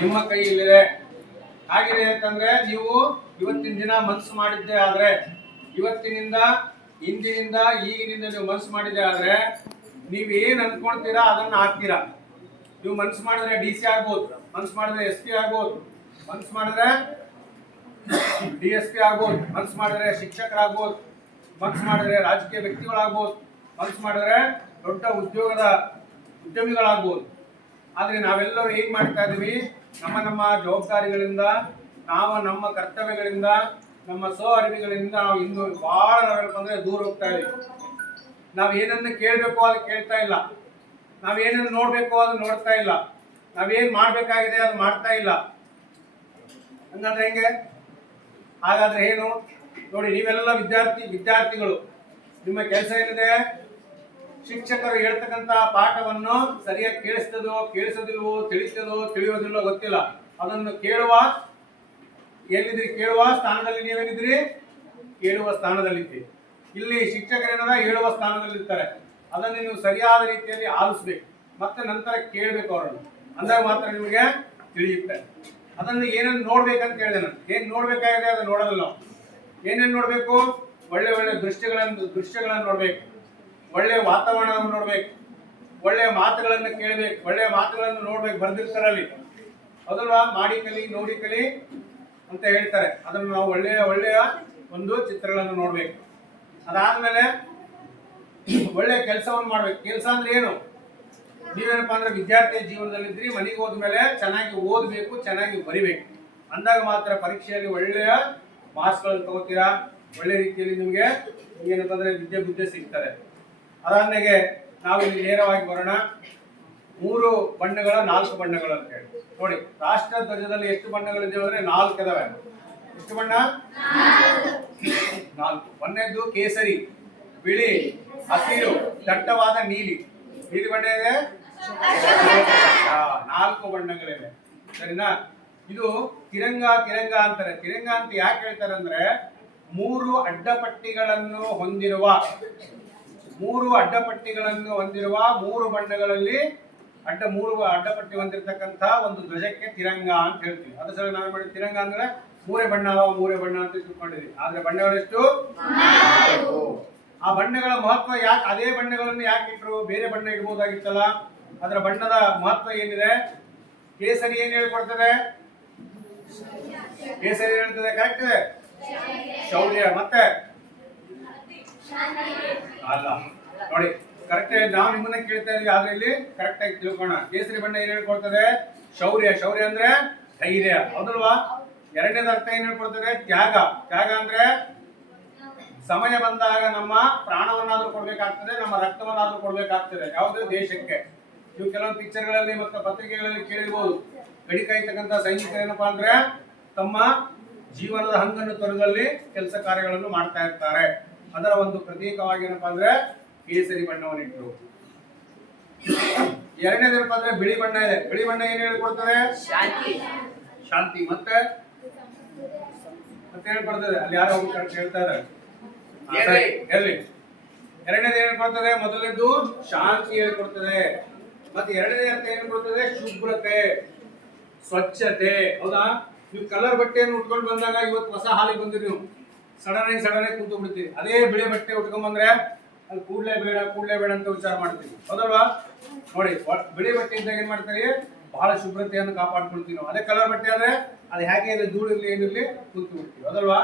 ನಿಮ್ಮ ಕೈಯಲ್ಲಿದೆ. ಹಾಗಿದೆ ಅಂತಂದ್ರೆ ನೀವು ಇವತ್ತಿನ ದಿನ ಮನಸ್ಸು ಮಾಡಿದ್ದೆ ಆದ್ರೆ, ಇವತ್ತಿನಿಂದ ಇಂದಿನಿಂದ ಈಗಿನಿಂದ ನೀವು ಮನಸ್ಸು ಮಾಡಿದ್ದೆ ಆದ್ರೆ ನೀವು ಏನ್ ಅನ್ಕೊಳ್ತೀರಾ ಅದನ್ನ ಆಗ್ತೀರಾ. ನೀವು ಮನಸ್ಸು ಮಾಡಿದ್ರೆ DC ಆಗ್ಬೋದು, ಮನಸ್ಸು ಮಾಡಿದ್ರೆ SP ಆಗ್ಬೋದು, ಮನಸ್ಸು ಮಾಡಿದ್ರೆ DSP ಆಗ್ಬೋದು, ಮನಸ್ಸು ಮಾಡಿದ್ರೆ ಶಿಕ್ಷಕರಾಗ್ಬೋದು, ಮನಸ್ಸು ಮಾಡಿದ್ರೆ ರಾಜಕೀಯ ವ್ಯಕ್ತಿಗಳಾಗ್ಬೋದು, ಮನಸ್ಸು ಮಾಡಿದ್ರೆ ದೊಡ್ಡ ಉದ್ಯೋಗದ ಉದ್ಯಮಿಗಳಾಗ್ಬೋದು. ಆದ್ರೆ ನಾವೆಲ್ಲರೂ ಏನ್ ಮಾಡ್ತಾ ಇದೀವಿ, ನಮ್ಮ ಜವಾಬ್ದಾರಿಗಳಿಂದ, ನಮ್ಮ ಕರ್ತವ್ಯಗಳಿಂದ, ನಮ್ಮ ಅರಿವಿಗಳಿಂದ ನಾವು ಇಂದು ಬಹಳ ನಾವೇನಂದ್ರೆ ದೂರ ಹೋಗ್ತಾ ಇದೀವಿ. ನಾವ್ ಏನನ್ನ ಕೇಳಬೇಕು ಅದು ಕೇಳ್ತಾ ಇಲ್ಲ, ನಾವೇನನ್ನ ನೋಡ್ಬೇಕು ಅದು ನೋಡ್ತಾ ಇಲ್ಲ, ನಾವೇನ್ ಮಾಡ್ಬೇಕಾಗಿದೆ ಅದು ಮಾಡ್ತಾ ಇಲ್ಲ. ಹಂಗಂದ್ರೆ ಹೆಂಗೆ? ಹಾಗಾದ್ರೆ ಏನು ನೋಡಿ, ನೀವೆಲ್ಲ ವಿದ್ಯಾರ್ಥಿಗಳು, ನಿಮ್ಮ ಕೆಲಸ ಏನಿದೆ? ಶಿಕ್ಷಕರು ಹೇಳ್ತಕ್ಕಂತ ಪಾಠವನ್ನು ಸರಿಯಾಗಿ ಕೇಳಿಸೋದಿಲ್ವೋ, ತಿಳಿಯೋದಿಲ್ವೋ ಗೊತ್ತಿಲ್ಲ. ಅದನ್ನು ಕೇಳುವ ಸ್ಥಾನದಲ್ಲಿ ನೀವೇನಿದ್ರಿ? ಕೇಳುವ ಸ್ಥಾನದಲ್ಲಿದ್ದೀರಿ. ಇಲ್ಲಿ ಶಿಕ್ಷಕರೇನದ ಹೇಳುವ ಸ್ಥಾನದಲ್ಲಿರ್ತಾರೆ. ಅದನ್ನು ನೀವು ಸರಿಯಾದ ರೀತಿಯಲ್ಲಿ ಆಲಿಸ್ಬೇಕು, ಮತ್ತೆ ನಂತರ ಕೇಳಬೇಕು ಅವರನ್ನು. ಅಂದಾಗ ಮಾತ್ರ ನಿಮಗೆ ತಿಳಿಯುತ್ತೆ. ಅದನ್ನು ಏನೇನು ನೋಡ್ಬೇಕಂತ ಹೇಳಿದೆ ನಾನು. ಏನ್ ನೋಡ್ಬೇಕಾಗಿದೆ ಅದನ್ನು ನೋಡೋದಿಲ್ಲ ನಾವು. ಏನೇನು ನೋಡ್ಬೇಕು? ಒಳ್ಳೆ ಒಳ್ಳೆ ದೃಶ್ಯಗಳನ್ನು ನೋಡ್ಬೇಕು, ಒಳ್ಳೆ ವಾತಾವರಣವನ್ನು ನೋಡ್ಬೇಕು, ಒಳ್ಳೆಯ ಮಾತುಗಳನ್ನು ಕೇಳಬೇಕು, ಒಳ್ಳೆಯ ಮಾತುಗಳನ್ನು ನೋಡ್ಬೇಕು. ಬರ್ದಿರ್ತಾರಲ್ಲಿ ಅದಲ್ವಾ, ಮಾಡಿ ಕಲಿ ನೋಡಿ ಕಲಿ ಅಂತ ಹೇಳ್ತಾರೆ. ಅದನ್ನು ನಾವು ಒಳ್ಳೆಯ ಒಂದು ಚಿತ್ರಗಳನ್ನು ನೋಡ್ಬೇಕು. ಅದಾದ್ಮೇಲೆ ಒಳ್ಳೆಯ ಕೆಲಸವನ್ನು ಮಾಡ್ಬೇಕು. ಕೆಲಸ ಅಂದ್ರೆ ಏನು? ನೀವೇನಪ್ಪಾ ಅಂದ್ರೆ ವಿದ್ಯಾರ್ಥಿ ಜೀವನದಲ್ಲಿದ್ರಿ, ಮನೆಗೆ ಹೋದ್ಮೇಲೆ ಚೆನ್ನಾಗಿ ಓದಬೇಕು, ಚೆನ್ನಾಗಿ ಬರಿಬೇಕು. ಅಂದಾಗ ಮಾತ್ರ ಪರೀಕ್ಷೆಯಲ್ಲಿ ಒಳ್ಳೆಯ ಮಾರ್ಕ್ಸ್ಗಳನ್ನು ತಗೋತೀರಾ, ಒಳ್ಳೆ ರೀತಿಯಲ್ಲಿ ನಿಮಗೆ ಏನಪ್ಪ ಅಂದ್ರೆ ಬುದ್ಧಿ ಸಿಗ್ತದೆ. ಅದಾದ್ಮೇಲೆ ನಾವು ಇಲ್ಲಿ ನೇರವಾಗಿ ಬರೋಣ. 3 ಬಣ್ಣಗಳ 4 ಬಣ್ಣಗಳು ಅಂತ ಹೇಳಿ ನೋಡಿ. ರಾಷ್ಟ್ರ ಧ್ವಜದಲ್ಲಿ ಎಷ್ಟು ಬಣ್ಣಗಳಿದ್ದಾವೆ ಅಂದ್ರೆ 4 ಇದಾವೆ. ಎಷ್ಟು ಬಣ್ಣ? 4. ಒಂದನೇದು ಕೇಸರಿ, ಬಿಳಿ, ಹಸಿರು, ದಟ್ಟವಾದ ನೀಲಿ. ನೀಲಿ ಬಣ್ಣ ಇದೆ, 4 ಬಣ್ಣಗಳಿವೆ. ಸರಿನಾ? ಇದು ತಿರಂಗ ಅಂತಾರೆ. ತಿರಂಗ ಅಂತ ಯಾಕೆ ಹೇಳ್ತಾರೆ ಅಂದ್ರೆ 3 ಅಡ್ಡಪಟ್ಟಿಗಳನ್ನು ಹೊಂದಿರುವ 3 ಬಣ್ಣಗಳಲ್ಲಿ 3 ಅಡ್ಡಪಟ್ಟಿ ಹೊಂದಿರತಕ್ಕಂತ ಒಂದು ಧ್ವಜಕ್ಕೆ ತಿರಂಗ ಅಂತ ಹೇಳ್ತೀವಿ. ಅದ್ರ ಸಲ ನಾವೇ ಮಾಡಿ ತಿರಂಗ ಅಂದ್ರೆ 3 ಬಣ್ಣ ಅಂತ ತಿಳ್ಕೊಂಡಿದ್ವಿ. ಆದ್ರೆ ಬಣ್ಣಗಳೆಷ್ಟು? 4. ಆ ಬಣ್ಣಗಳ ಮಹತ್ವ ಯಾಕೆ? ಅದೇ ಬಣ್ಣಗಳನ್ನು ಯಾಕೆ ಇಟ್ರು? ಬೇರೆ ಬಣ್ಣ ಇಡ್ಬೋದಾಗಿತ್ತಲ್ಲ. ಅದರ ಬಣ್ಣದ ಮಹತ್ವ ಏನಿದೆ? ಕೇಸರಿ ಏನ್ ಹೇಳ್ಕೊಡ್ತದೆ? ಕೇಸರಿ ಹೇಳ್ತದೆ, ಕರೆಕ್ಟ್ ಇದೆ, ಶೌರ್ಯ. ಮತ್ತೆ ಅಲ್ಲ ನೋಡಿ, ಕರೆಕ್ಟ್. ನಾವು ನಿಮ್ಮನ್ನ ಕೇಳ್ತಾ ಇದೀವಿ, ಆದ್ರೆ ಇಲ್ಲಿ ಕರೆಕ್ಟ್ ಆಗಿ ತಿಳ್ಕೋಣ. ಕೇಸರಿ ಬಣ್ಣ ಏನ್ ಹೇಳ್ಕೊಡ್ತದೆ? ಶೌರ್ಯ ಅಂದ್ರೆ ಧೈರ್ಯ, ಹೌದಲ್ವಾ? ಎರಡನೇದ ಅರ್ಥ ಏನ್ ಹೇಳ್ಕೊಡ್ತದೆ? ತ್ಯಾಗ ಅಂದ್ರೆ ಸಮಯ ಬಂದಾಗ ನಮ್ಮ ಪ್ರಾಣವನ್ನಾದ್ರೂ ಕೊಡ್ಬೇಕಾಗ್ತದೆ, ನಮ್ಮ ರಕ್ತವನ್ನಾದ್ರೂ ಕೊಡ್ಬೇಕಾಗ್ತದೆ. ಯಾವುದು? ದೇಶಕ್ಕೆ. ನೀವು ಕೆಲವೊಂದು ಪಿಕ್ಚರ್ಗಳಲ್ಲಿ ಮತ್ತು ಪತ್ರಿಕೆಗಳಲ್ಲಿ ಕೇಳಿರ್ಬೋದು, ಗಡಿ ಕಾಯ್ತಕ್ಕಂಥ ಸೈನಿಕರು ಏನಪ್ಪಾ ಅಂದ್ರೆ ತಮ್ಮ ಜೀವನದ ಹಂಗನ್ನು ತೊರೆದಲ್ಲಿ ಕೆಲಸ ಕಾರ್ಯಗಳನ್ನು ಮಾಡ್ತಾ ಇರ್ತಾರೆ. ಅದರ ಒಂದು ಪ್ರತೀಕವಾಗಿ ಏನಪ್ಪಾ ಅಂದ್ರೆ ಕೇಸರಿ ಬಣ್ಣವನ್ನು ಇಟ್ಟರು. ಎರಡನೇದೇನಪ್ಪಾ ಅಂದ್ರೆ ಬಿಳಿ ಬಣ್ಣ ಇದೆ. ಬಿಳಿ ಬಣ್ಣ ಏನ್ ಹೇಳ್ಕೊಡ್ತದೆ? ಶಾಂತಿ. ಮತ್ತೆ ಹೇಳ್ಕೊಡ್ತದೆ, ಅಲ್ಲಿ ಯಾರೋ ಹೇಳ್ತಾ ಇದ್ದಾರೆ, ಹೇಳಿ. ಎರಡನೇದು ಹೇಳ್ಕೊಡ್ತದೆ, ಮೊದಲನೇದು ಶಾಂತಿ ಹೇಳ್ಕೊಡ್ತದೆ. ಮತ್ತೆ ಎರಡನೇ ಅರ್ಥ ಏನ್ ಕೊಡ್ತದೆ? ಶುಭ್ರತೆ, ಸ್ವಚ್ಛತೆ. ಹೌದಾ? ನೀವು ಕಲರ್ ಬಟ್ಟೆಯನ್ನು ಉಟ್ಕೊಂಡು ಬಂದಾಗ, ಇವತ್ತು ಹೊಸ ಹಾಲಿಗೆ ಬಂದಿರಿ, ನೀವು ಸಡನ್ ಆಗಿ ಕೂತು ಬಿಡ್ತೀವಿ. ಅದೇ ಬಿಳಿ ಬಟ್ಟೆ ಉಟ್ಕೊಂಡ್ ಬಂದ್ರೆ ಅಲ್ಲಿ ಕೂಡ್ಲೇ ಬೇಡ ಅಂತ ವಿಚಾರ ಮಾಡ್ತೀವಿ, ಹೌದಲ್ವಾ? ನೋಡಿ, ಬಿಳಿ ಬಟ್ಟೆ ಇದ್ದಾಗ ಏನ್ ಮಾಡ್ತೀವಿ? ಬಹಳ ಶುಭ್ರತೆಯನ್ನು ಕಾಪಾಡ್ಕೊಳ್ತೀವಿ ನಾವು. ಅದೇ ಕಲರ್ ಬಟ್ಟೆ ಆದ್ರೆ ಅದು ಹೇಗೆ ಇದೆ, ಧೂಳಿರ್ಲಿ ಏನಿರ್ಲಿ ಕೂತು ಬಿಡ್ತೀವಿ, ಹೌದಲ್ವಾ?